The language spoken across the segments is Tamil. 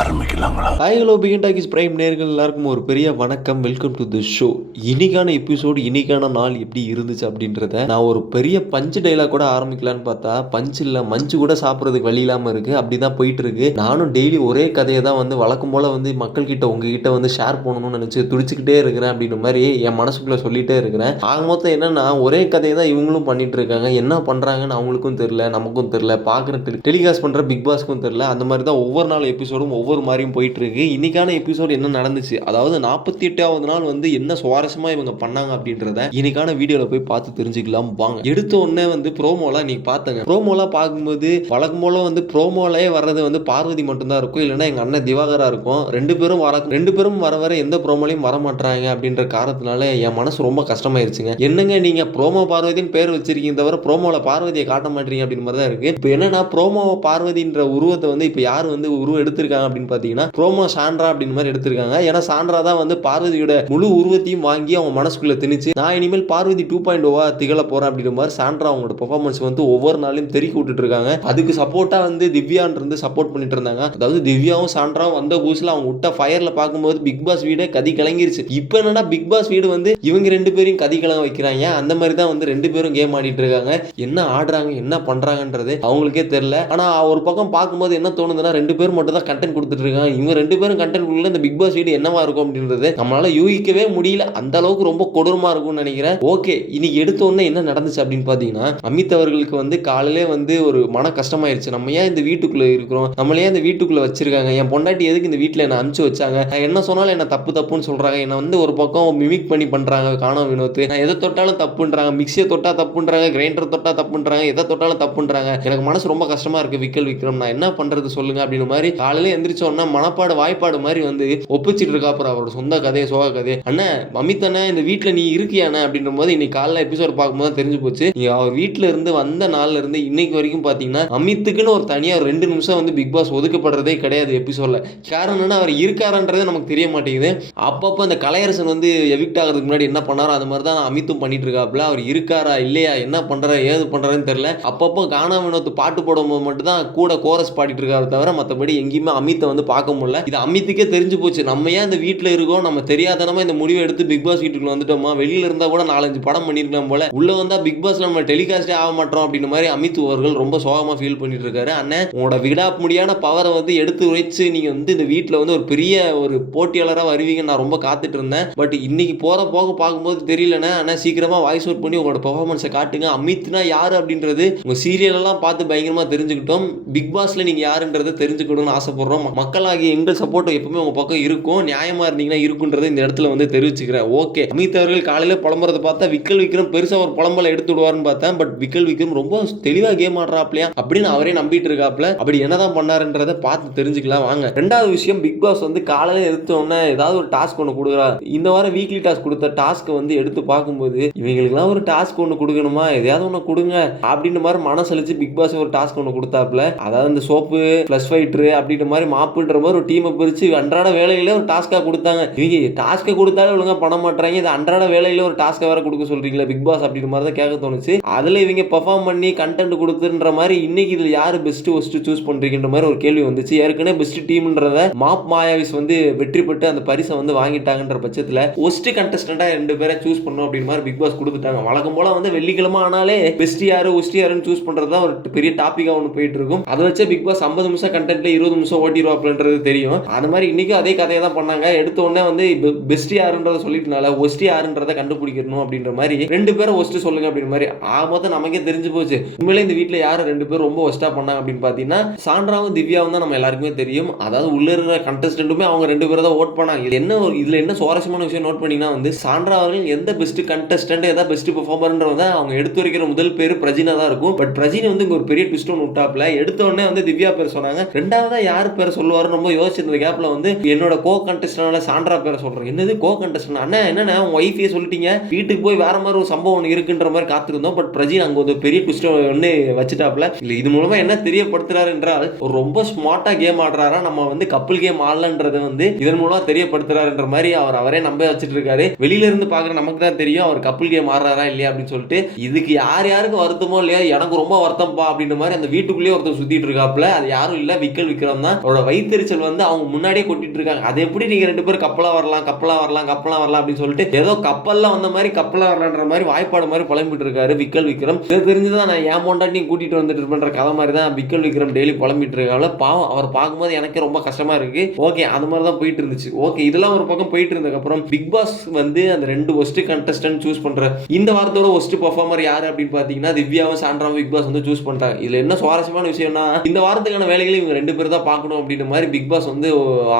ஆரம்பிக்கலாங்களா? ஹாய் ஹலோ பிகின் டாக்கிஸ் பிரைம் நேர்கள் எல்லாருக்கும் ஒரு பெரிய வணக்கம். வெல்கம் டு தி ஷோ இன்னைக்கான எபிசோடு இன்னைக்கான நாள் எப்படி இருந்துச்சு அப்படின்றத நான் ஒரு பெரிய பஞ்சு டைலாக் கூட ஆரம்பிக்கலான்னு பார்த்தா பஞ்ச் இல்லை மஞ்சு கூட சாப்பிட்றதுக்கு வழி இல்லாமல் இருக்குது அப்படி தான் போயிட்டு இருக்கு நானும் டெய்லி ஒரே கதையை தான் வந்து வழக்கம் போல் வந்து மக்கள்கிட்ட உங்ககிட்ட வந்து ஷேர் பண்ணணும்னு நினச்சி துடிச்சிக்கிட்டே இருக்கிறேன் அப்படின்ற மாதிரி என் மனசுக்குள்ளே சொல்லிகிட்டே இருக்கிறேன். ஆக மொத்தம் என்னன்னா ஒரே கதையை தான் இவங்களும் பண்ணிட்டு இருக்காங்க. என்ன பண்ணுறாங்கன்னு அவங்களுக்கும் தெரில நமக்கும் தெரில பார்க்குற டெலிகாஸ்ட் பண்ணுற பிக் பாஸ்க்கும் தெரில அந்த மாதிரி தான் ஒவ்வொரு நாள் எபிசோடும் ஒவ்வொரு மாதிரியும் போயிட்டுருக்கு. இன்றைக்கான இன்னைக்கான எபிசோடு என்ன நடந்துச்சு? அதாவது நாற்பத்தி எட்டாவது நாள் வந்து என்ன சுவாரஸ்யமாக இவங்க பண்ணாங்க அப்படின்றத இன்னைக்கான வீடியோவில் போய் பார்த்து தெரிஞ்சுக்கலாம். வாங்க. எடுத்த உடனே வந்து ப்ரோமோலாம் இன்னைக்கு பார்த்தேங்க ப்ரோமோலாம் பார்க்கும்போது வழக்கம் போல வந்து ப்ரோமோலே வர்றது வந்து பார்வதி மட்டும்தான் இருக்கும். இல்லைன்னா எங்கள் அண்ணன் திவாகராக இருக்கும். ரெண்டு பேரும் வர ரெண்டு பேரும் வர வர எந்த ப்ரோமோலையும் வர மாட்டாங்க அப்படின்ற காரணத்தினால என் மனசு ரொம்ப கஷ்டமாயிருச்சுங்க. என்னங்க நீங்கள் ப்ரோமோ பார்வதின்னு பேர் வச்சிருக்கீங்க தவிர ப்ரோமோவில் பார்வதியை காட்ட மாட்டீங்க அப்படின்னு மாதிரி தான் இருக்குது இப்போ என்னன்னா ப்ரோமோ பார்வதின்ற உருவத்தை வந்து இப்போ யார் வந்து உருவம் எடுத்திருக்காங்க அப்படின்னு பார்த்தீங்கன்னா ப்ரோமோ சாண்ட்ரா அப்படின்னு மாதிரி எடுத்திருக்காங்க. ஏன்னா சாண்ட்ரா தான் வந்து பார்வதியோட முழு உருவத்தையும் வாங்கி அவங்க மனசுக்குள்ளே திணிச்சு நான் இனிமேல் பார்வதி டூ பாயிண்ட் ஓவா திகழ போகிறேன் அப்படின்ற மாதிரி சாண்ட்ரா அவங்களோட பெர்ஃபார்மன்ஸ் வந்து ஒவ்வொரு நாளையும் தெருக்கி விட்டுட்டு இருக்காங்க அதுக்கு சப்போர்ட்டாக வந்து திவ்யான் இருந்து சப்போர்ட் பண்ணிட்டு இருந்தாங்க. அதாவது திவ்யாவும் சாண்ட்ராவும் வந்த பூசில் அவங்க விட்ட ஃபயரில் பார்க்கும்போது பிக் பாஸ் வீடே கதி கலங்கிருச்சு இப்போ என்னன்னா பிக் பாஸ் வீடு வந்து இவங்க ரெண்டு பேரையும் கதி கலங்க வைக்கிறாங்க. அந்த மாதிரி தான் வந்து ரெண்டு பேரும் கேம் ஆடிட்டு இருக்காங்க என்ன ஆடுறாங்க என்ன பண்ணுறாங்கன்றது அவங்களுக்கே தெரியல. ஆனால் ஒரு பக்கம் பார்க்கும்போது என்ன தோணுதுன்னா ரெண்டு பேரும் மட்டும் தான் கண்டென்ட் கொடுத்துட்டு இவங்க ரெண்டு பேரும் கண்டென்ட் இந்த பிக் பாஸ் வீடு என்னவா இருக்கும் அப்படின்றது நம்மளால யூகிக்கவே முடியல. அந்த அளவுக்கு ரொம்ப கொடூரமா இருக்கும்னு நினைக்கிறேன். ஓகே இன்னைக்கு எடுத்த உடனே என்ன நடந்துச்சு அப்படின்னு பாத்தீங்கன்னா அமித் அவர்களுக்கு வந்து காலையிலே வந்து ஒரு மன கஷ்டமாயிருச்சு. நம்ம ஏன் இந்த வீட்டுக்குள்ள இருக்கிறோம்? நம்மளே இந்த வீட்டுக்குள்ள வச்சிருக்காங்க? என் பொண்டாட்டி எதுக்கு இந்த வீட்டுல என்ன அனுப்பிச்சு வச்சாங்க? நான் என்ன சொன்னாலும் என்ன தப்பு தப்புன்னு சொல்றாங்க. என்ன வந்து ஒரு பக்கம் மிமிக் பண்ணி பண்றாங்க காணோம் வினோத் நான் எதை தொட்டாலும் தப்புன்றாங்க. மிக்சியை தொட்டா தப்புன்றாங்க கிரைண்டர் தொட்டா தப்புன்றாங்க எதை தொட்டாலும் தப்புன்றாங்க. எனக்கு மனசு ரொம்ப கஷ்டமா இருக்கு விக்கல் விக்ரம். நான் என்ன பண்றது சொல்லுங்க அப்படின்னு மாதிரி காலையில எந்திரிச்ச உடனே மனப்பாடு வாய்ப்பாடு மாதிரி வந்து ஒப்பிச்சிட்டு இருக்கா அப்புறம் அவரோட சொந்த கதையை சோக கதை அண்ணா அமித் அண்ணா இந்த வீட்டில் நீ இருக்கியாண்ணே அப்படின்ற போது இன்னைக்கு காலைல எபிசோட் பார்க்கும்போது தெரிஞ்சு போச்சு. அவர் வீட்டுல இருந்து வந்த நாள்ல இருந்து இன்னைக்கு வரைக்கும் பார்த்தீங்கன்னா அமித்துக்குன்னு ஒரு தனியாக ஒரு ரெண்டு நிமிஷம் வந்து பிக் பாஸ் ஒதுக்கப்படுறதே கிடையாது எபிசோட்ல காரணம் என்னன்னா அவர் இருக்காரன்றது நமக்கு தெரிய மாட்டேங்குது. அப்பப்போ அந்த கலையரசன் வந்து எவிக்ட் ஆகிறதுக்கு முன்னாடி என்ன பண்ணாரோ அந்த மாதிரி தான் அமித்தும் பண்ணிட்டு இருக்காப்புல அவர் இருக்காரா இல்லையா என்ன பண்றாரு ஏது பண்றாருன்னு தெரியல. அப்பப்போ கானா வினோத்து பாட்டு போடும்போது மட்டும் தான் கூட கோரஸ் பாடிட்டு இருக்காரு தவிர மற்றபடி எங்கேயுமே அமித்தை வந்து பார்க்க முடியல. இது அமித்துக்கே தெரிஞ்சு போச்சு. நம்ம ஏன் இந்த வீட்டில் இருக்கோம்? நம்ம தெரியாதனமா இந்த முடிவை எடுத்து பிக் பாஸ் வீட்டுக்குள்ள வந்துட்டோமா? வெளியில இருந்தா கூட நாலஞ்சு படம் பண்ணிருக்கலாம் போல. உள்ள வந்தா பிக் பாஸ்ல நம்ம டெலிகாஸ்டே ஆக மாட்டோம் அப்படின்ற மாதிரி அமித் அவர்கள் ரொம்ப சோகமா ஃபீல் பண்ணிட்டு இருக்காரு அண்ணன் உங்களோட விடா முடியான பவரை வந்து எடுத்து உழைச்சு நீங்க வந்து இந்த வீட்டில் வந்து ஒரு பெரிய ஒரு போட்டியாளராக வருவீங்க நான் ரொம்ப காத்துட்டு இருந்தேன் பட் இன்னைக்கு போற போக பார்க்கும்போது தெரியலண்ணே. ஆனால் சீக்கிரமா வாய்ஸ் அவுட் பண்ணி உங்களோட பெர்ஃபார்மன்ஸை காட்டுங்க. அமித்னா யார் அப்படின்றது உங்க சீரியல் எல்லாம் பார்த்து பயங்கரமா தெரிஞ்சுக்கிட்டோம். பிக் பாஸ்ல நீங்க யாருன்றதை தெரிஞ்சுக்கணும்னு ஆசைப்படுறோம். மக்களாகிய எங்கள் சப்போர்ட் எப்பவுமே உங்கள் பக்கம் இருக்கும். நியாயமா இருந்தீங்கன்னா இருக்குன்றதை இந்த இடத்துல வந்து தெரிவிச்சுக்கிறேன். ஓகே அமித் அவர்கள் காலையில புலம்புறத பார்த்தா விக்கல் விக்ரம் பெருசாக ஒரு புலம்பலை எடுத்து விடுவாருன்னு பார்த்தேன். பட் விக்கல் விக்ரம் ரொம்ப தெளிவா கேம் ஆடுறாப்லையா அப்படின்னு அவரே நம்பிட்டு இருக்காப்ல. அப்படி என்னதான் பண்ணாருன்றதை பார்த்து தெரிஞ்சுக்கலாம் வாங்க. ரெண்டாவது விஷயம் பிக் பாஸ் வந்து காலையில எடுத்த உடனே ஏதாவது ஒரு டாஸ்க் ஒன்று கொடுக்குறா. இந்த வாரம் வீக்லி டாஸ்க் கொடுத்த டாஸ்க்கை வந்து எடுத்து பார்க்கும்போது இவங்களுக்குலாம் ஒரு டாஸ்க் ஒன்று கொடுக்கணுமா? எதையாவது ஒன்று கொடுங்க அப்படின்ற மாதிரி மனசளிச்சு பிக் பாஸ் ஒரு டாஸ்க் ஒன்று கொடுத்தாப்புல அதாவது இந்த சோப்பு ப்ளஸ் ஃபைட்ரு அப்படின்ற மாதிரி மாப்புன்ற மாதிரி ஒரு டீமை பிரித்து அன்றாட வேலையில் ஒரு டாஸ்க்காக கொடுத்தாங்க. இவங்க டாஸ்க்கை கொடுத்தாலும் ஒழுங்காக பண்ண மாட்டாங்க இது அன்றாட வேலையில் ஒரு டாஸ்க்கை வேற கொடுக்க சொல்கிறீங்களா பிக் பாஸ் அப்படின்ற மாதிரி தான் கேட்க தோணுச்சு. அதில் இவங்க பெர்ஃபார்ம் பண்ணி கண்டென்ட் கொடுத்துன்ற மாதிரி இன்னைக்கு இதில் யார் பெஸ்ட்டு ஒஸ்ட்டு சூஸ் பண்ணுறீங்கன்ற மாதிரி ஒரு கேள்வி வந்துச்சு. ஏற்கனவே பெஸ்ட் டீம்ன்றத மாப் மாயாவிஸ் வந்து வெற்றி பெற்று அந்த பரிசை வந்து வாங்கிட்டாங்கன்ற பட்சத்தில் ஒஸ்ட் கண்டஸ்டண்ட்டாக ரெண்டு பேரை சூஸ் பண்ணணும் அப்படின்ற மாதிரி பிக் பாஸ் கொடுத்துட்டாங்க. வழக்கம் போல வந்து வெள்ளிக்கிழமை ஆனாலே பெஸ்ட் யாரு ஒஸ்ட் யாருன்னு சூஸ் பண்ணுறது தான் ஒரு பெரிய டாப்பிக்காக ஒன்று போயிட்டு இருக்கும். அதை வச்சு பிக் பாஸ் ஐம்பது நிமிஷம் கண்டென்ட்ல இருபது நிமிஷம் ஓட்டி ஓட்டிடுவாப்லன்றது தெரியும். அது மாதிரி இன்னைக்கும் அதே கதையை தான் பண்ணாங்க. எடுத்த உடனே வந்து பெஸ்ட் யாருன்றத சொல்லிட்டனால ஒஸ்ட் யாருன்றதை கண்டுபிடிக்கணும் அப்படின்ற மாதிரி ரெண்டு பேரும் ஒஸ்ட் சொல்லுங்க அப்படின்ற மாதிரி ஆக மொத்தம் நமக்கே தெரிஞ்சு போச்சு. உண்மையிலே இந்த வீட்டில் யார் ரெண்டு பேரும் ரொம்ப ஒஸ்டா பண்ணாங்க அப்படின்னு பார்த்தீங்கன்னா சாண்ட்ராவும் திவ்யாவும் தான் நம்ம எல்லாருக்குமே தெரியும். அதாவது உள்ள இருக்கிற கண்டஸ்டன்ட்டுமே அவங்க ரெண்டு பேரும் தான் ஓட் பண்ணாங்க. இது என்ன ஒரு இதுல என்ன சுவாரஸ்யமான விஷயம் நோட் பண்ணீங்கன்னா வந்து சாண்ட்ரா அவர்கள் எந்த பெஸ்ட் கண்டஸ்டன்ட் எதாவது பெஸ்ட் பெர்ஃபார்மர்ன்றத அவங்க எடுத்து வைக்கிற முதல் பேர் பிரஜினா தான் இருக்கும். பட் பிரஜினி வந்து இங்கே ஒரு பெரிய ட்விஸ்ட் ஒன்று விட்டாப்ல எடுத்த உடனே வந்து திவ்யா பேர் சொன்னாங்க. ரெண்டாவது யார் பேர் சொல்லுவாருன்னு ரொம்ப யோசிச்சிருந்த கேப்ல வந்து என்னோட கோ கண்டஸ்டனால சாண்ட்ரா பேரை சொல்றேன். என்னது கோ கண்டஸ்டன் அண்ணா என்னண்ணா உங்கள் ஒய்ஃபே சொல்லிட்டீங்க. வீட்டுக்கு போய் வேற மாதிரி ஒரு சம்பவம் ஒன்று இருக்குன்ற மாதிரி காத்திருந்தோம். பட் பிரஜின் அங்க ஒரு பெரிய ட்விஸ்ட் ஒன்று வச்சுட்டாப்ல. இல்லை இது மூலமா என்ன தெரியப்படுத்துறாரு என்றால் ரொம்ப ஸ்மார்ட்டா கேம் ஆடுறாரா? நம்ம வந்து கப்பல் கேம் ஆடலன்றது வந்து இதன் மூலமாக தெரியப்படுத்துறாருன்ற மாதிரி அவர் அவரே நம்ப வச்சுட்டு இருக்காரு. வெளியில இருந்து பாக்குற நமக்கு தான் தெரியும் அவர் கப்பல் கேம் ஆடுறாரா இல்லையா அப்படின்னு சொல்லிட்டு. இதுக்கு யார் யாருக்கு வருத்தமோ இல்லையா? எனக்கு ரொம்ப வருத்தம்ப்பா அப்படின்ற மாதிரி அந்த வீட்டுக்குள்ளேயே ஒருத்தர் சுத்திட்டு இருக்காப்ல. அது யாரும் இல்ல. விக்கல் விக்ரம் தான். அவரோட வைத்தறிச்சல் வந்து அவங்க முன்னாடியே கொட்டிட்டு இருக்காங்க அது எப்படி நீங்க ரெண்டு பேரும் கப்பலா வரலாம் கப்பலா வரலாம் கப்பலா வரலாம் அப்படின்னு சொல்லிட்டு ஏதோ கப்பல்லாம் வந்த மாதிரி கப்பலா வரலான்ற மாதிரி வாய்ப்பாடு மாதிரி புலம்பிட்டு இருக்காரு விக்கல் விக்ரம். இது தெரிஞ்சுதான் நான் ஏன் பொண்டாட்டி கூட்டிட்டு வந்துட்டு பண்ற கதை மாதிரி தான் விக்கல் விக்ரம் டெய்லி புலம்பிட்டு இருக்காங்க பாவம் அவர் பார்க்கும்போது எனக்கு ரொம்ப கஷ்டமா இருக்கு. ஓகே அந்த மாதிரி தான் போயிட்டு இருந்துச்சு. ஓகே இதெல்லாம் ஒரு பக்கம் போயிட்டு இருந்ததுக்கப்புறம் பிக் பாஸ் வந்து அந்த ரெண்டு ஒஸ்ட் கண்டஸ்டன்ட் சூஸ் பண்ற இந்த வாரத்தோட ஒஸ்ட் பர்ஃபார்மர் யாரு அப்படின்னு பாத்தீங்கன்னா திவ்யாவும் சாண்ட்ராவும் பிக் பாஸ் வந்து சூஸ் பண்ணிட்டாங்க. இதுல என்ன சுவாரஸ்யமான விஷயம்னா இந்த வாரத்துக்கான வேலைகளை இவங்க ரெண்டு பேர் தான் பார்க்கணும் அப்படின்ற மாதிரி பிக் பாஸ் வந்து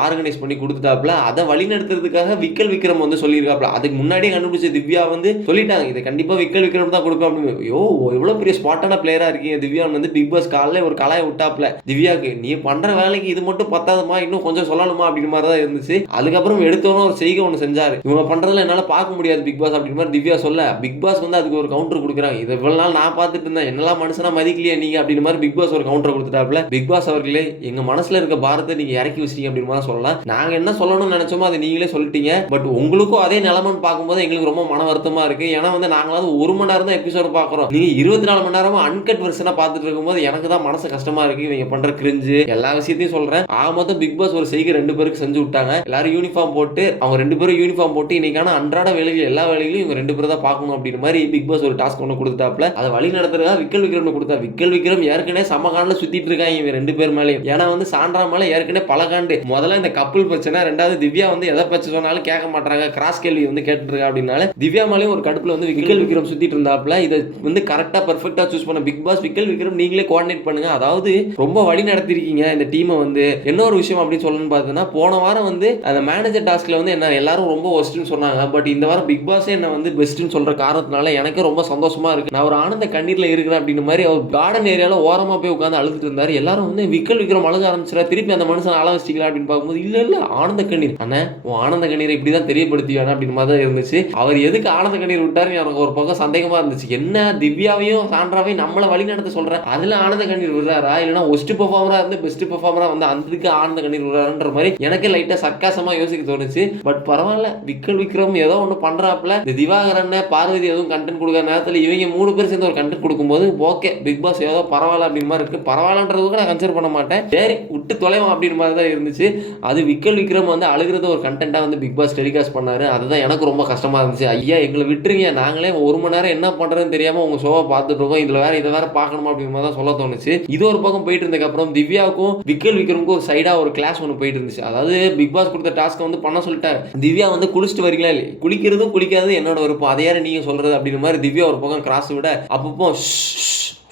ஆர்கனைஸ் பண்ணி கொடுத்துட்டாப்ல அதை வழிநடத்துறதுக்காக விக்கல் விக்ரம் வந்து சொல்லியிருக்காப்ல அதுக்கு முன்னாடியே கண்டுபிடிச்ச திவ்யா வந்து சொல்லிட்டாங்க. இதை கண்டிப்பாக விக்கல் விக்ரம் தான் கொடுப்பேன் அப்படின்னு. யோ எவ்வளவு பெரிய ஸ்பாட்டான பிளேயராக இருக்கீங்க. திவ்யா வந்து பிக் பாஸ் காலைல ஒரு கலாயை விட்டாப்ல திவ்யாக்கு நீ பண்ற வேலைக்கு இது மட்டும் பத்தாதுமா? இன்னும் கொஞ்சம் சொல்லணுமா? அப்படின்ற மாதிரி தான் இருந்துச்சு. அதுக்கப்புறம் எடுத்தவனும் ஒரு செய்கை ஒன்று செஞ்சார். இவங்க பண்ணுறதுல என்னால் பார்க்க முடியாது பிக் பாஸ் அப்படின்ற மாதிரி திவ்யா சொல்ல. பிக் பாஸ் வந்து அதுக்கு ஒரு கவுண்டர் கொடுக்குறாங்க. இதை இவ்வளோ நாள் நான் பார்த்துட்டு இருந்தேன். என்னெல்லாம் மனுஷனா மதிக்கலையா நீங்க? அப்படின்ற மாதிரி பிக் பாஸ் ஒரு கவுண்டர் கொடுத்துட்டாப்ல பிக் பாஸ் அவர்களே எங்க மனசுல இருக்க பாரத்தை நீங்க இறக்கி வச்சிட்டீங்க அப்படின்னு தான் சொல்லலாம். நாங்க என்ன சொல்லணும்னு நினைச்சோமோ அதை நீங்களே சொல்லிட்டீங்க. பட் உங்களுக்கும் அதே நிலமன்னு பார்க்கும்போது எங்களுக்கு ரொம்ப மன வருத்தமா இருக்கு. ஏன்னா வந்து நாங்களாவது ஒரு மணி நேரம் தான் எபிசோட் பார்க்குறோம். நீங்க இருபத்தி நாலு மணி நேரமும் அன்கட் வெர்ஷனா பார்த்துட்டு இருக்கும்போது எனக்கு தான் மனசு கஷ்டமா இருக்கு. இவங்க பண்ற கிரிஞ்சு எல்லா விஷயத்தையும் சொல்றேன். ஆக மொத்தம் பிக் பாஸ் ஒரு செய்கை ரெண்டு பேருக்கு செஞ்சு விட்டாங்க. எல்லாரும் யூனிஃபார்ம் போட்டு அவங்க ரெண்டு பேரும் யூனிஃபார்ம் போட்டு இன்னைக்கான அன்றாட வேலைகள் எல்லா வேலைகளையும் இவங்க ரெண்டு பேரும் தான் பார்க்கணும் அப்படின்ற மாதிரி பிக் பாஸ் ஒரு டாஸ்க் ஒன்று கொடுத்தாப்ல அதை வழி நடத்துறதா விக்கல் விக்ரம் கொடுத்தா விக்கல் விக்ரம் ஏற்கனவே சம சுற்றிட்டு சுத்திட்டு இருக்காங்க இவங்க ரெண்டு பேர் மேலேயும். ஏன்னா வந்து சான்றா மேலே ஏற்கனவே பலகாண்டு. முதல்ல இந்த கப்பல் பிரச்சனை ரெண்டாவது திவ்யா வந்து எதை பற்றி சொன்னாலும் கேட்க மாட்டாங்க கிராஸ் கேள்வி வந்து கேட்டுருக்கா அப்படின்னால திவ்யா மேலேயும் ஒரு கடுப்பில் வந்து விக்கல் விக்ரம் சுத்திட்டு இருந்தாப்ல இதை வந்து கரெக்டாக பர்ஃபெக்டாக சூஸ் பண்ண பிக் பாஸ் விக்கல் விக்ரம் நீங்களே கோஆர்டினேட் பண்ணுங்க. அதாவது ரொம்ப வழி நடத்திருக்கீங்க இந்த டீமை வந்து. என்ன ஒரு விஷயம் அப்படின்னு சொல்லணும்னு பார்த்தீங்கன்னா போன வாரம் வந்து அந்த மேனேஜர் டாஸ்க்ல வந்து என்ன எல்லாரும் ரொம்ப ஒஸ்ட்னு சொன்னாங்க. பட் இந்த வாரம் பிக் பாஸே என்ன வந்து பெஸ்ட்னு சொல்ற காரணத்தினால எனக்கு ரொம்ப சந்தோஷமா இருக்கு. நான் ஒரு ஆனந்த கண்ணீர்ல இருக்கிறேன் அப்படின்னு மாதிரி அவர் கார்டன் ஏரியால ஓரமா போய் உட்காந்து அழுதுட்டு இருந்தாரு. எல்லாரும் வந்து விக்கல் விக்ரம் அழுக ஆரம்பிச்சிட திருப்பி அந்த மனுஷன் ஆலோசிச்சிக்கலாம் வச்சிக்கலாம் அப்படின்னு பார்க்கும்போது இல்லை இல்லை ஆனந்த கண்ணீர். அண்ணா உன் ஆனந்த கண்ணீரை இப்படிதான் தெரியப்படுத்தி வேணா அப்படின்னு மாதிரி தான் இருந்துச்சு. அவர் எதுக்கு ஆனந்த கண்ணீர் விட்டாருன்னு எனக்கு ஒரு பக்கம் சந்தேகமாக இருந்துச்சு. என்ன திவ்யாவையும் சான்றாவையும் நம்மளை வழி நடத்த சொல்கிறேன் அதில் ஆனந்த கண்ணீர் விடுறாரா? இல்லைன்னா ஒஸ்ட் பர்ஃபார்மராக இருந்து பெஸ்ட் பெர்ஃபார்மரா வந்து அதுக்கு ஆனந்த கண்ணீர் விடுறாருன்ற மாதிரி எனக்கே லைட்டாக சக்காசமாக யோசிக்க தோணுச்சு. பட் பரவாயில்ல விக்கல் விக்ரம் ஏதோ ஒன்று பண்றாப்புல. இந்த திவாகரன் பார்வதி எதுவும் கண்டென்ட் கொடுக்குற நேரத்தில் இவங்க மூணு பேர் சேர்ந்து ஒரு கண்டென்ட் கொடுக்கும்போது ஓகே பிக் பாஸ் ஏதோ பரவாயில்ல அப்படின்னு மாதிரி இருக்குது பரவாயில்லன்றதுக்கு நான் கன்சிடர் பண்ண மாட்டேன். சரி விட்டு தொலைவோம் அப்படின்னு மாதிரி தான் இருந்துச்சு. அது விக்கல் விக்ரம் வந்து அழுகிறத ஒரு கண்டென்ட்டாக வந்து பிக் பாஸ் டெலிகாஸ்ட் பண்ணார். அதுதான் எனக்கு ரொம்ப கஷ்டமாக இருந்துச்சு. ஐயா எங்களை விட்டுருங்க. நாங்களே ஒரு மணி நேரம் என்ன பண்ணுறதுன்னு தெரியாமல் உங்கள் ஷோவை பார்த்துட்டு இருக்கோம். இதில் வேற இதை வேறு பார்க்கணுமா அப்படிங்கிற மாதிரி தான் சொல்ல தோணுச்சு. இது ஒரு பக்கம் போயிட்டு இருந்ததுக்கப்புறம் திவ்யாவுக்கும் விக்கல் விக்ரமுக்கும் ஒரு சைடாக ஒரு கிளாஸ் ஒன்று போயிட்டு இருந்துச்சு. அதாவது பிக் பாஸ் கொடுத்த டாஸ்க்கை வந்து பண்ண சொல்லிட்டார். திவ்யா வந்து குளிச்சுட்டு வரீங்களா இல்லை குளிக்கிறதும் குளிக்காததும் என்னோட விருப்பம். அதை யாரு நீங்கள் சொல்கிறது அப்படின்ற மாதிரி திவ்யா ஒரு பக்கம் கிராஸ் விட அப்பப்போ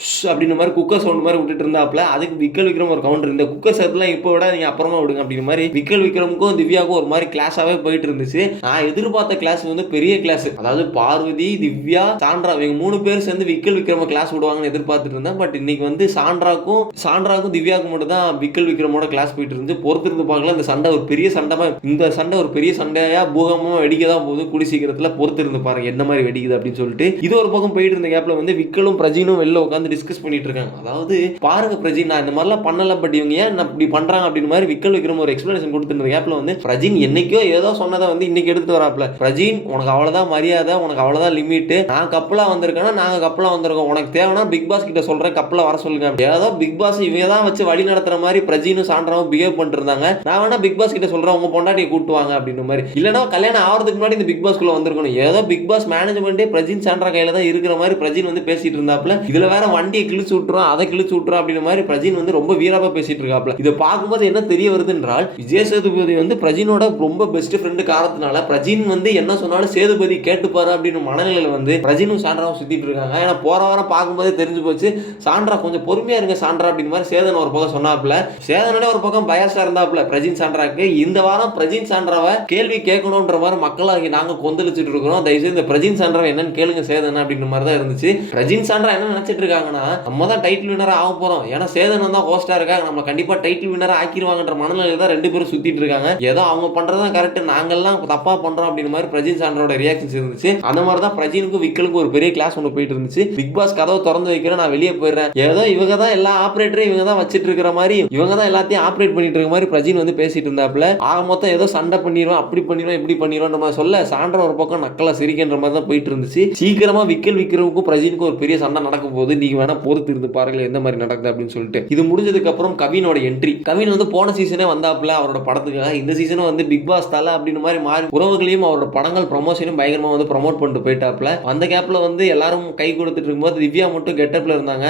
ஷ் அப்படின்ற மாதிரி குக்கர் சவுண்ட் மாதிரி விட்டுட்டு இருந்தாப்ல அதுக்கு விக்கல் விக்ரம் ஒரு கவுண்டர் இந்த குக்கர் சவுண்ட்லாம் இப்போ விட நீங்க அப்புறமா விடுங்க அப்படின்ற மாதிரி விக்கல் விக்ரமுக்கும் திவ்யாவுக்கும் ஒரு மாதிரி கிளாஸாவே போயிட்டு இருந்துச்சு. நான் எதிர்பார்த்த கிளாஸ் வந்து பெரிய கிளாஸ் அதாவது பார்வதி திவ்யா சாண்ட்ரா இவங்க மூணு பேர் சேர்ந்து விக்கல் விக்ரம கிளாஸ் விடுவாங்கன்னு எதிர்பார்த்துட்டு இருந்தேன். பட் இன்னைக்கு வந்து சாண்ட்ராக்கும் சாண்ட்ராக்கும் திவ்யாவுக்கு மட்டும் தான் விக்கல் விக்ரமோட கிளாஸ் போயிட்டு இருந்து பொறுத்திருந்து பார்க்கலாம் இந்த சண்டை ஒரு பெரிய சண்டைமா இந்த சண்டை ஒரு பெரிய சண்டையா பூகமும் வெடிக்க தான் போகுது. கூடி சீக்கிரத்துல பொறுத்திருந்து பாருங்க என்ன மாதிரி வெடிக்குது அப்படின்னு சொல்லிட்டு. இது ஒரு பக்கம் போயிட்டு இருந்த கேப்ல வந்து விக்கலும் பிரஜினும் வெளில உட்காந்து டிஸ்கஸ் பண்ணிட்டு இருக்காங்க அதாவது பாருங்க பிரஜின் நான் இந்த மாதிரிலாம் பண்ணல பட் இவங்க ஏன் நான் இப்படி பண்றாங்க அப்படின்னு மாதிரி விக்கல் விக்ரம் ஒரு எக்ஸ்பிளேஷன் கொடுத்துருந்த கேப்ல வந்து பிரஜின் என்னைக்கோ ஏதோ சொன்னதை வந்து இன்னைக்கு எடுத்து வராப்ல பிரஜின் உனக்கு அவ்வளவுதான் மரியாதை உனக்கு அவ்வளவுதான் லிமிட் நான் கப்பலா வந்திருக்கேன்னா நாங்க கப்பலா வந்திருக்கோம். உனக்கு தேவைன்னா பிக் பாஸ் கிட்ட சொல்றேன் கப்பலா வர சொல்லுங்க. ஏதோ பிக் பாஸ் இவங்க தான் வச்சு வழி நடத்துற மாதிரி பிரஜினும் சான்றாவும் பிஹேவ் பண்ணிருந்தாங்க நான் வேணா பிக் பாஸ் கிட்ட சொல்றேன் உங்க பொண்டாட்டியை கூட்டுவாங்க அப்படின்னு மாதிரி. இல்லைன்னா கல்யாணம் ஆகிறதுக்கு முன்னாடி இந்த பிக் பாஸ்க்குள்ள வந்திருக்கணும். ஏதோ பிக் பாஸ் மேனேஜ்மெண்ட்டே பிரஜின் சான்றா கையில தான் இருக்கிற மாதிரி பிரஜின் வந்து பேசிட்டு இருந்தாப்ல இதுல வேற வண்டியை கிழிச்சு விட்டுறோம் அதை கிழிச்சு விட்டுறோம் அப்படின்ற மாதிரி பிரஜின் வந்து ரொம்ப வீராப்பா பேசிட்டு இருக்காப்ல. இதை பார்க்கும்போது என்ன தெரிய வருது என்றால் விஜய் சேதுபதி வந்து பிரஜினோட ரொம்ப பெஸ்ட் ஃப்ரெண்டு காரணத்தினால பிரஜின் வந்து என்ன சொன்னாலும் சேதுபதி கேட்டுப்பாரு அப்படின்னு மனநிலையில வந்து பிரஜினும் சான்றாவும் சுத்திட்டு இருக்காங்க. ஏன்னா போற வாரம் பார்க்கும்போதே தெரிஞ்சு போச்சு சான்றா கொஞ்சம் பொறுமையா இருங்க சான்றா அப்படின்னு மாதிரி சேதன் ஒரு பக்கம் சொன்னாப்ல. சேதனோட ஒரு பக்கம் பயாசா இருந்தாப்ல பிரஜின் சான்றாக்கு இந்த வாரம் பிரஜின் சான்றாவை கேள்வி கேட்கணுன்ற மாதிரி மக்களாகி நாங்க கொந்தளிச்சுட்டு இருக்கிறோம். தயவுசெய்து இந்த பிரஜின் சான்றாவை என்னன்னு கேளுங்க சேதன் அப்படின்ற மாதிரி தான் இருந்துச்சு. பிரஜின் சான்றா என்ன நினைச்சிட்டு இருக்காங்கன்னா நம்ம தான் டைட்டில் வினராக ஆக போகிறோம் ஏன்னா சேதன் தான் ஹோஸ்டாக இருக்காங்க. நம்ம கண்டிப்பாக டைட்டில் வினராக ஆக்கிடுவாங்கன்ற மனநிலையில் தான் ரெண்டு பேரும் சுற்றிட்டு இருக்காங்க. ஏதோ அவங்க பண்ணுறதான் கரெக்ட் நாங்கள்லாம் தப்பாக பண்ணுறோம் அப்படின்ற மாதிரி பிரஜின் சான்றோட ரியாக்ஷன்ஸ் இருந்துச்சு. அந்த மாதிரி தான் பிரஜினுக்கும் விக்கலுக்கும் ஒரு பெரிய கிளாஸ் ஒன்று போயிட்டு இருந்துச்சு. பிக் பாஸ் கதவை திறந்து வைக்கிறேன் நான் வெளியே போயிடுறேன். ஏதோ இவங்க தான் எல்லா ஆப்ரேட்டரையும் இவங்க தான் வச்சிட்டு இருக்கிற மாதிரி இவங்க தான் எல்லாத்தையும் ஆப்ரேட் பண்ணிட்டு இருக்க மாதிரி பிரஜின் வந்து பேசிட்டு இருந்தாப்ல ஆக மொத்தம் ஏதோ சண்டை பண்ணிடுவோம் அப்படி பண்ணிடுவோம் இப்படி பண்ணிடுவோம் மாதிரி சொல்ல சான்ற ஒரு பக்கம் நக்கலா சிரிக்கின்ற மாதிரி தான் போயிட்டு இருந்துச்சு. சீக்கிரமா விக்கல் விக்ரமுக்கும் பிரஜினுக்கும் ஒரு பெரிய சண்டை நடக்கும் போது நீங்க வேணால் பொறுத்து இருந்து பாருங்கள் எந்த மாதிரி நடக்குது அப்படின்னு சொல்லிட்டு. இது முடிஞ்சதுக்கு அப்புறம் கவினோட என்ட்ரி கவின் வந்து போன சீசனே வந்தாப்புல அவரோட படத்துக்காக இந்த சீசனும் வந்து பிக் பாஸ் தலை அப்படின்னு மாதிரி மாறி உறவுகளையும் அவரோட படங்கள் ப்ரொமோஷனையும் பயங்கரமாக வந்து ப்ரொமோட் பண்ணிட்டு போயிட்டாப்புல. அந்த கேப்பில் வந்து எல்லாரும் கை கொடுத்துட்டு இருக்கும்போது திவ்யா மட்டும் கெட்டப்ல இருந்தாங்க.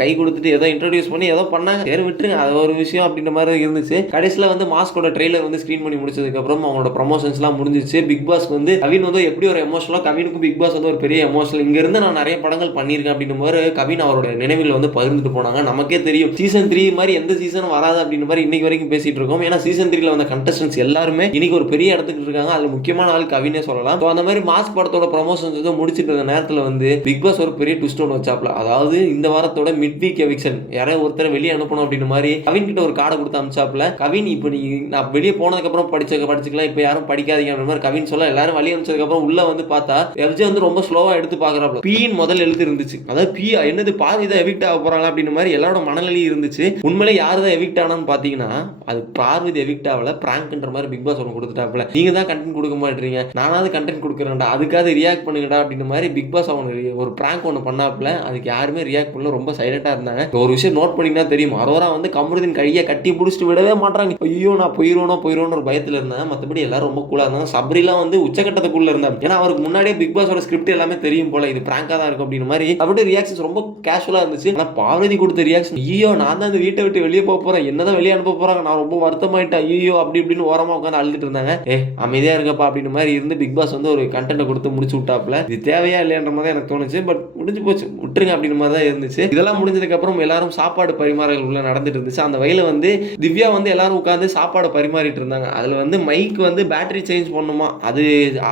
கை கொடுத்துட்டு ஏதோ இன்ட்ரடியூஸ் பண்ணி ஏதோ பண்ணாங்க. சரி விட்டுருங்க அது ஒரு விஷயம் அப்படின்ற மாதிரி இருந்துச்சு. கடைசியில் வந்து மாஸ்கோட ட்ரெய்லர் வந்து ஸ்க்ரீன் பண்ணி முடிச்சதுக்கு அப்புறம் அவங்களோட ப்ரொமோஷன்ஸ்லாம் முடிஞ்சிச்சு. பிக் பாஸ் வந்து கவின் வந்து எப்படி ஒரு எமோஷனலோ கவினுக்கும் பிக் பாஸ் வந்து ஒரு பெரிய எமோஷனல் இங்கேருந்து நான் நிறைய படங்கள் பண்ணியிருக்கேன் அப்படின்ற மாதிரி கவின் அவருடைய நினைவில் வந்து பகிர்ந்துட்டு போனாங்க. நமக்கே தெரியும். சீசன் த்ரீ மாதிரி எந்த சீசனும் வராது அப்படின்ற மாதிரி இன்னைக்கு வரைக்கும் பேசிட்டு இருக்கோம். ஏன்னா சீசன் த்ரீல வந்த கண்டஸ்டன்ஸ் எல்லாருமே இன்னைக்கு ஒரு பெரிய இடத்துக்கு இருக்காங்க. அதுல முக்கியமான ஆள் கவினே சொல்லலாம். ஸோ அந்த மாதிரி மாஸ் படத்தோட ப்ரமோஷன்ஸ் வந்து முடிச்சிட்டு இருந்த நேரத்தில் வந்து பிக் பாஸ் ஒரு பெரிய ட்விஸ்ட் ஒன்று வச்சாப்ல. அதாவது இந்த வாரத்தோட மிட் வீக் எவிக்ஷன் யாராவது ஒருத்தரை வெளியே அனுப்பணும் அப்படின்னு மாதிரி கவின் கிட்ட ஒரு கார்டை கொடுத்து அமிச்சாப்ல கவின் இப்போ நீ நான் வெளியே போனதுக்கப்புறம் படிச்சக்க படிச்ச படிச்சுக்கலாம். இப்போ யாரும் படிக்காதீங்க அப்படின்ற மாதிரி கவின் சொல்ல எல்லாரும் வெளியே அனுப்பிச்சதுக்கப்புறம் உள்ள வந்து பார்த்தா எஃப்ஜே வந்து ரொம்ப ஸ்லோவாக எடுத்து பார்க்குறாப்ல. பீன் முதல் எழுத்து இருந்துச்சு. அதாவது பி என்னது பாதி தான் எவிக்ட் ஆக போறாங்க அப்படின்ற மாதிரி எல்லாரோட மனநிலையும் இருந்துச்சு. உண்மையிலே யார் தான் எவிக்ட் ஆனான்னு பாத்தீங்கன்னா அது பார்வதி எவிக்ட் ஆகல பிராங்க்ன்ற மாதிரி பிக் பாஸ் ஒன்று கொடுத்துட்டாப்ல நீங்க தான் கண்டென்ட் கொடுக்க மாட்டீங்க. நானாவது கண்டென்ட் கொடுக்குறேன்டா அதுக்காவது ரியாக்ட் பண்ணுங்கடா அப்படின்ற மாதிரி பிக் பாஸ் அவனு ஒரு பிராங்க் ஒன்று பண்ணாப்ல அதுக்கு யாருமே ரியாக்ட் பண்ணல ரொம்ப சைலண்டா இருந்தாங்க. ஒரு விஷயம் நோட் பண்ணிங்கன்னா தெரியும். அரோரா வந்து கமருதின் கையை கட்டி பிடிச்சிட்டு விடவே மாட்டாங்க ஐயோ நான் போயிருவோனோ போயிருவோன்னு ஒரு பயத்துல இருந்தேன் மற்றபடி எல்லாரும் ரொம்ப கூலா இருந்தாங்க. சப்ரிலாம் வந்து உச்சக்கட்டத்துக்குள்ள இருந்தாங்க. ஏன்னா அவருக்கு முன்னாடியே பிக் பாஸோட ஸ்கிரிப்ட் எல்லாமே தெரியும் போல. இது பிராங்கா தான் இருக்கும் அப்படின்னு மாதிரி அப்படியே ரியாக்ஷன்ஸ் ரொம்ப கேஷுவலாக இருந்துச்சு. ஆனால் பார்வதி கொடுத்த ரியாக்ஷன் ஐயோ நான் தான் அந்த வீட்டை விட்டு வெளியே போக என்ன என்னதான் வெளியே அனுப்ப போகிறாங்க நான் ரொம்ப வருத்தமாயிட்டேன். ஐயோ அப்படி இப்படின்னு ஓரமாக உட்காந்து அழுதுட்டு இருந்தாங்க. ஏ அமைதியாக இருக்கப்பா அப்படின்னு மாதிரி இருந்து பிக் பாஸ் வந்து ஒரு கண்டென்ட்டை கொடுத்து முடிச்சு விட்டாப்ல இது தேவையா இல்லையன்ற மாதிரி எனக்கு தோணுச்சு. பட் முடிஞ்சு போச்சு. விட்டுருங்க அப்படின்னு மாதிரி தான் இருந்துச்சு. இதெல்லாம் முடிஞ்சதுக்கப்புறம் எல்லாரும் சாப்பாடு பரிமாறல் உள்ள நடந்துட்டு இருந்துச்சு. அந்த வயல வந்து திவ்யா வந்து எல்லாரும் உட்காந்து சாப்பாடு பரிமாறிட்டு இருந்தாங்க. அதில் வந்து மைக் வந்து பேட்டரி சேஞ்ச் பண்ணுமா? அது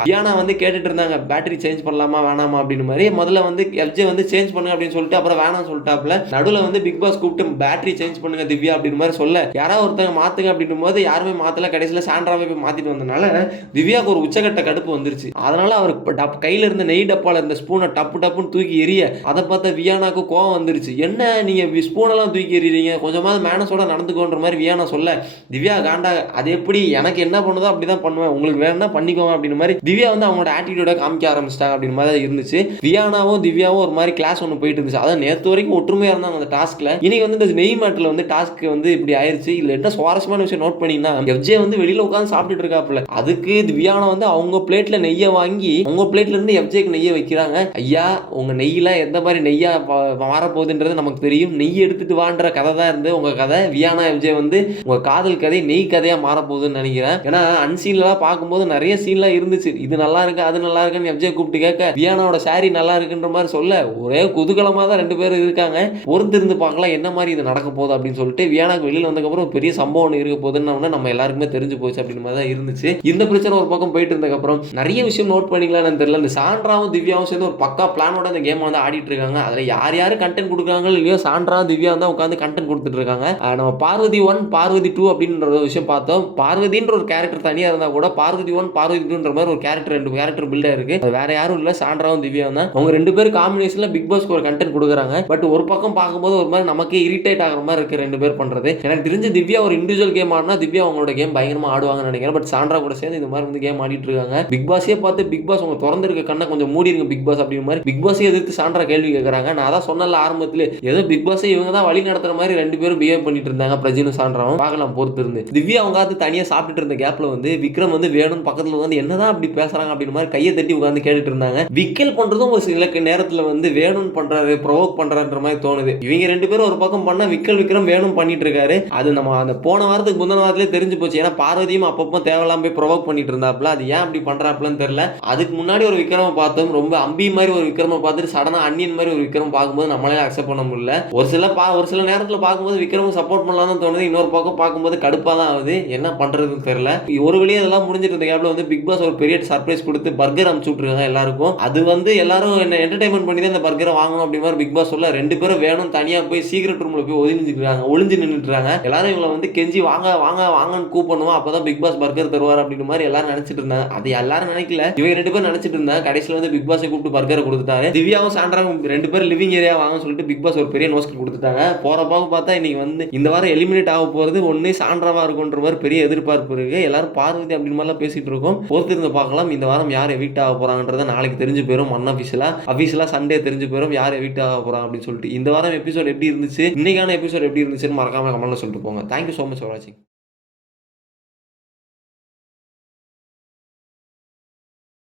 தியானா வந்து கேட்டுட்டு இருந்தாங்க. பேட்டரி சேஞ்ச் பண்ணலாமா? வேணாமா? அப்படின்னு மாதிரி. முதல்ல வந்து எஃப்ஜே வந்து சேஞ்ச் பண்ணுங்க அப்படின்னு சொல்லிட்டு அப்புறம் வேணாம் சொல்லிட்டாப்ல நடுவில் வந்து பிக் பாஸ் கூப்பிட்டு பேட்டரி சேஞ்ச் பண்ணுங்க திவ்யா அப்படின்னு மாதிரி சொல்ல. யாராவது ஒருத்தங்க மாத்துங்க அப்படின்னும் போது யாருமே மாத்தல. கடைசியில் சாண்ட்ராவே போய் மாத்திட்டு வந்தனால திவ்யாவுக்கு ஒரு உச்சகட்ட கடுப்பு வந்துருச்சு. அதனால அவர் டப் கையில இருந்த நெய் டப்பால இருந்த ஸ்பூனை டப்பு டப்புன்னு தூக்கி எரிய அதை பார்த்தா வியானாக்கு கோவம் வந்துருச்சு. என்ன நீங்க ஸ்பூனெல்லாம் தூக்கி எறிறீங்க கொஞ்சமாவது மேனஸோட நடந்துக்கோன்ற மாதிரி வியானா சொல்ல. திவ்யா காண்டா அது எப்படி? எனக்கு என்ன பண்ணுதோ அப்படிதான் பண்ணுவேன். உங்களுக்கு வேணும்னா பண்ணிக்கோங்க அப்படின்னு மாதிரி திவ்யா வந்து அவங்களோட ஆட்டிடியூட காமிக்க ஆரம்பிச்சிட்டாங்க அப்படின்னு மாதிரி தான் இருந்துச்சு. வியானாவும் திவ்யாவும் ஒரு மாதிரி கிளாஸ் ஒன்று போயிட்டு இருந்துச்சு. அதான் நேற்று வரைக்கும் ஒற்றுமையாக இருந்தாங்க அந்த டாஸ்க்கில் இன்னைக்கு வந்து இந்த நெய் மேட்டில் வந்து டாஸ்க் வந்து இப்படி ஆயிடுச்சு இதுல என்ன சுவாரஸ்யமான விஷயம் நோட் பண்ணீங்கன்னா எஃப்ஜே வந்து வெளியில் உட்காந்து சாப்பிட்டுட்டு இருக்காப்புல. அதுக்கு வியானா வந்து அவங்க பிளேட்டில் நெய்யை வாங்கி அவங்க பிளேட்ல இருந்து எஃப்ஜேக்கு நெய்யை வைக்கிறாங்க. ஐயா உங்கள் நெய்யெல்லாம் எந்த மாதிரி நெய்யா மாறப்போகுதுன்றது நமக்கு தெரியும். நெய் எடுத்துட்டு வான்ற கதை தான் இருந்து உங்கள் கதை. வியானா எஃப்ஜே வந்து உங்கள் காதல் கதை நெய் கதையாக மாறப்போகுதுன்னு நினைக்கிறேன். ஏன்னா அன்சீன்லாம் பார்க்கும்போது நிறைய சீன்லாம் இருந்துச்சு. இது நல்லா இருக்கு அது நல்லா இருக்குன்னு எஃப்ஜே கூப்பிட்டு கேட்க வியானாவோட சாரி நல்லா இருக்குன்ற மாதிரி சொல்ல ஒரே குதூகலமாக தான் ரெண்டு பேரும் இருக்காங்க. பொறுத்திருந்து பார்க்கலாம் என்ன மாதிரி இது நடக்க போகுது அப்படின்னு சொல்லிட்டு வியானாக்கு வெளியில் வந்ததுக்கப்புறம் பெரிய சம்பவம் ஒன்று இருக்க போகுதுன்னு நம்ம எல்லாருக்குமே தெரிஞ்சு போச்சு அப்படின்னு மாதிரி தான் இருந்துச்சு. இந்த பிரச்சனை ஒரு பக்கம் போயிட்டு இருந்ததுக்கப்புறம் நிறைய விஷயம் நோட் பண்ணிக்கலாம்னு தெரியல. இந்த சாண்ட்ராவும் திவ்யாவும் சேர்ந்து ஒரு பக்கா பிளானோட இந்த கேம் வந்து ஆடிட்டு இருக்காங்க. அதில் யார் யார் கண்டென்ட் கொடுக்குறாங்க இல்லையோ சாண்ட்ரா திவ்யா தான் உட்காந்து கண்டென்ட் கொடுத்துட்டு இருக்காங்க. நம்ம பார்வதி ஒன் பார்வதி டூ அப்படின்ற ஒரு விஷயம் பார்த்தோம். பார்வதின்ற ஒரு கேரக்டர் தனியாக இருந்தால் கூட பார்வதி ஒன் பார்வதி டூன்ற மாதிரி ஒரு கேரக்டர் ரெண்டு கேரக்டர் பில்டாக இருக்கு வேற யாரும் இல்லை சாண்ட்ராவும் திவ்யா தான். அவங்க ரெண்டு பேரும் காம்பினேஷனில் பிக் பாஸ்க்கு ஒரு கண்டென்ட் கொடுக்குறாங்க பட் ஒரு பக்கம் பார்க்கும்போது ஒரு மாதிரி நமக்கே இரிட்டேட் ஆகிற மாதிரி இருக்கு ரெண்டு பேர் பண்ணுறது எனக்கு தெரிஞ்சு திவ்யா ஒரு இண்டிவிஜுவல் கேம் ஆடினா திவ்யா அவங்களோட கேம் பயங்கரமா ஆடுவாங்கன்னு நினைக்கிறேன். பட் சாண்ட்ரா கூட சேர்ந்து இந்த மாதிரி வந்து கேம் ஆடிட்டு இருக்காங்க. பிக் பாஸே பார்த்து பிக் பாஸ் உங்க திறந்திருக்க கண்ணை கொஞ்சம் மூடிருங்க பிக் பாஸ் அப்படிங்கிற மாதிரி. பிக் பாஸே எதிர்த்து சாண்ட்ரா கேள்வி கேட்குறாங்க நான் அதான் சொன்னல ஆரம்பத்தில். ஏதோ பிக் பாஸே இவங்க தான் வழி நடத்துற மாதிரி ரெண்டு பேரும் பிஹேவ் பண்ணிட்டு இருந்தாங்க பிரஜினும் சாண்ட்ராவும். பார்க்கலாம் பொறுத்து இருந்து திவ்யா அவங்க வந்து தனியாக சாப்பிட்டுட்டு இருந்த கேப்ல வந்து விக்ரம் வந்து வேணும்னு பக்கத்தில் வந்து என்னதான் அப்படி பேசுறாங்க அப்படின்னு மாதிரி கையை தட்டி உட்காந்து கேட்டுட்டு இருந்தாங்க. விக்கல் பண்ணுறதும் ஒரு சில நேரத்தில் வந்து வேணும்னு பண்றாரு ப்ரொவோக் பண்றாருன்ற மாதிரி தோணுது. இவங்க ரெண்டு பேரும் ஒரு பக்கம் பண்ணா விக்கல் விக்ரம் வேணும் பண்ணிட்டு இருக்காரு அது நம்ம அந்த போன வாரத்துக்கு முந்தின வாரத்திலே தெரிஞ்சு போச்சு. ஏன்னா பார்வதியும் அப்பப்போ தேவையில்லாம போய் ப்ரொவோக் பண்ணிட்டு இருந்தாப்ல அது ஏன் அப்படி பண்றாப்லன்னு தெரியல. அதுக்கு முன்னாடி ஒரு விக்ரம பார்த்தோம். ரொம்ப அம்பி மாதிரி ஒரு விக்ரம பார்த்துட்டு சடனா அன்னியன் மாதிரி ஒரு விக்ரம் பார்க்கும்போது நம்மளால அக்செப்ட் பண்ண முடியல. ஒரு சில பா ஒரு சில நேரத்தில் பார்க்கும்போது விக்ரமும் சப்போர்ட் பண்ணலாம் தான் தோணுது. இன்னொரு பக்கம் பார்க்கும்போது கடுப்பாக தான் ஆகுது. என்ன பண்றதுன்னு தெரியல. ஒரு வழியா இதெல்லாம் முடிஞ்சிட்டு இருந்த கேப்ல வந்து பிக் பாஸ் ஒரு பெரிய சர்ப்ரைஸ் கொடுத்து பர்கர் அமுச்சு விட்டுருக்காங்க எல்லாருக்கும். அது வந்து எல்லாரும் என்ன என்டர்டைன்மெண்ட் பண்ணி தான் இந்த பர்கரை வாங்கணும் அப்படி மாதிரி பிக் பாஸ் சொல்ல ரெண்டு பேரும் வேணும் தனியா போய் சீக்ரெட் ரூம்ல போய் ஒதுங்கிருக்காங்க ஒளிஞ்சு நின்றுட்டுறாங்க எல்லாரும் இவங்களை வந்து கெஞ்சி வாங்க வாங்க வாங்கன்னு கூப்பிடணும்? அப்பதான் பிக் பாஸ் பர்கர் தருவார் அப்படின்னு மாதிரி எல்லாரும் நினைச்சிட்டு இருந்தாங்க. அது எல்லாரும் நினைக்கல. இவங்க ரெண்டு பேரும் நினைச்சிட்டு இருந்தாங்க. கடைசியில் வந்து பிக் பாஸை கூப்பிட்டு பர்கரை கொடுத்துட்டாரு. திவ்யாவும் மஞ்சுளாவும் ரெண்டு பேரும் லிவிங் ஏரியா வாங்க சொல்லிட்டு பிக் பாஸ் ஒரு பெரிய நோஸ்க்கு கொடுத்துட்டாங்க. போறப்பாக பார்த்தா இன்னைக்கு வந்து இந்த வாரம் எலிமினேட் ஆக போறது ஒன்று சாண்ட்ராவா இருக்குன்ற மாதிரி பெரிய எதிர்பார்ப்பு இருக்கு. எல்லாரும் பார்வதி அப்படின்னு மாதிரிலாம் பேசிட்டு இருக்கோம். பொறுத்திருந்து பார்க்கலாம். இந்த வாரம் யார் எவிக்ட் ஆக போறாங்கன்றத நாளைக்கு தெரிஞ்சு போயிடும் ஒன் அஃபிஷியலா அஃபீஷியலாக சண்டே தெரிஞ்சு போயிடும் யார் எவிக்ட் ஆக போகிறான் அப்படின்னு சொல்லிட்டு இந்த வாரம் எபிசோட் எப்படி இருந்துச்சு? இன்னைக்கான எபிசோட் எப்படி இருந்துச்சுன்னு மறக்காம கமெண்ட்டில் சொல்லிட்டு போங்க. தேங்க்யூ ஸோ மச் ஃபார் வாட்சிங்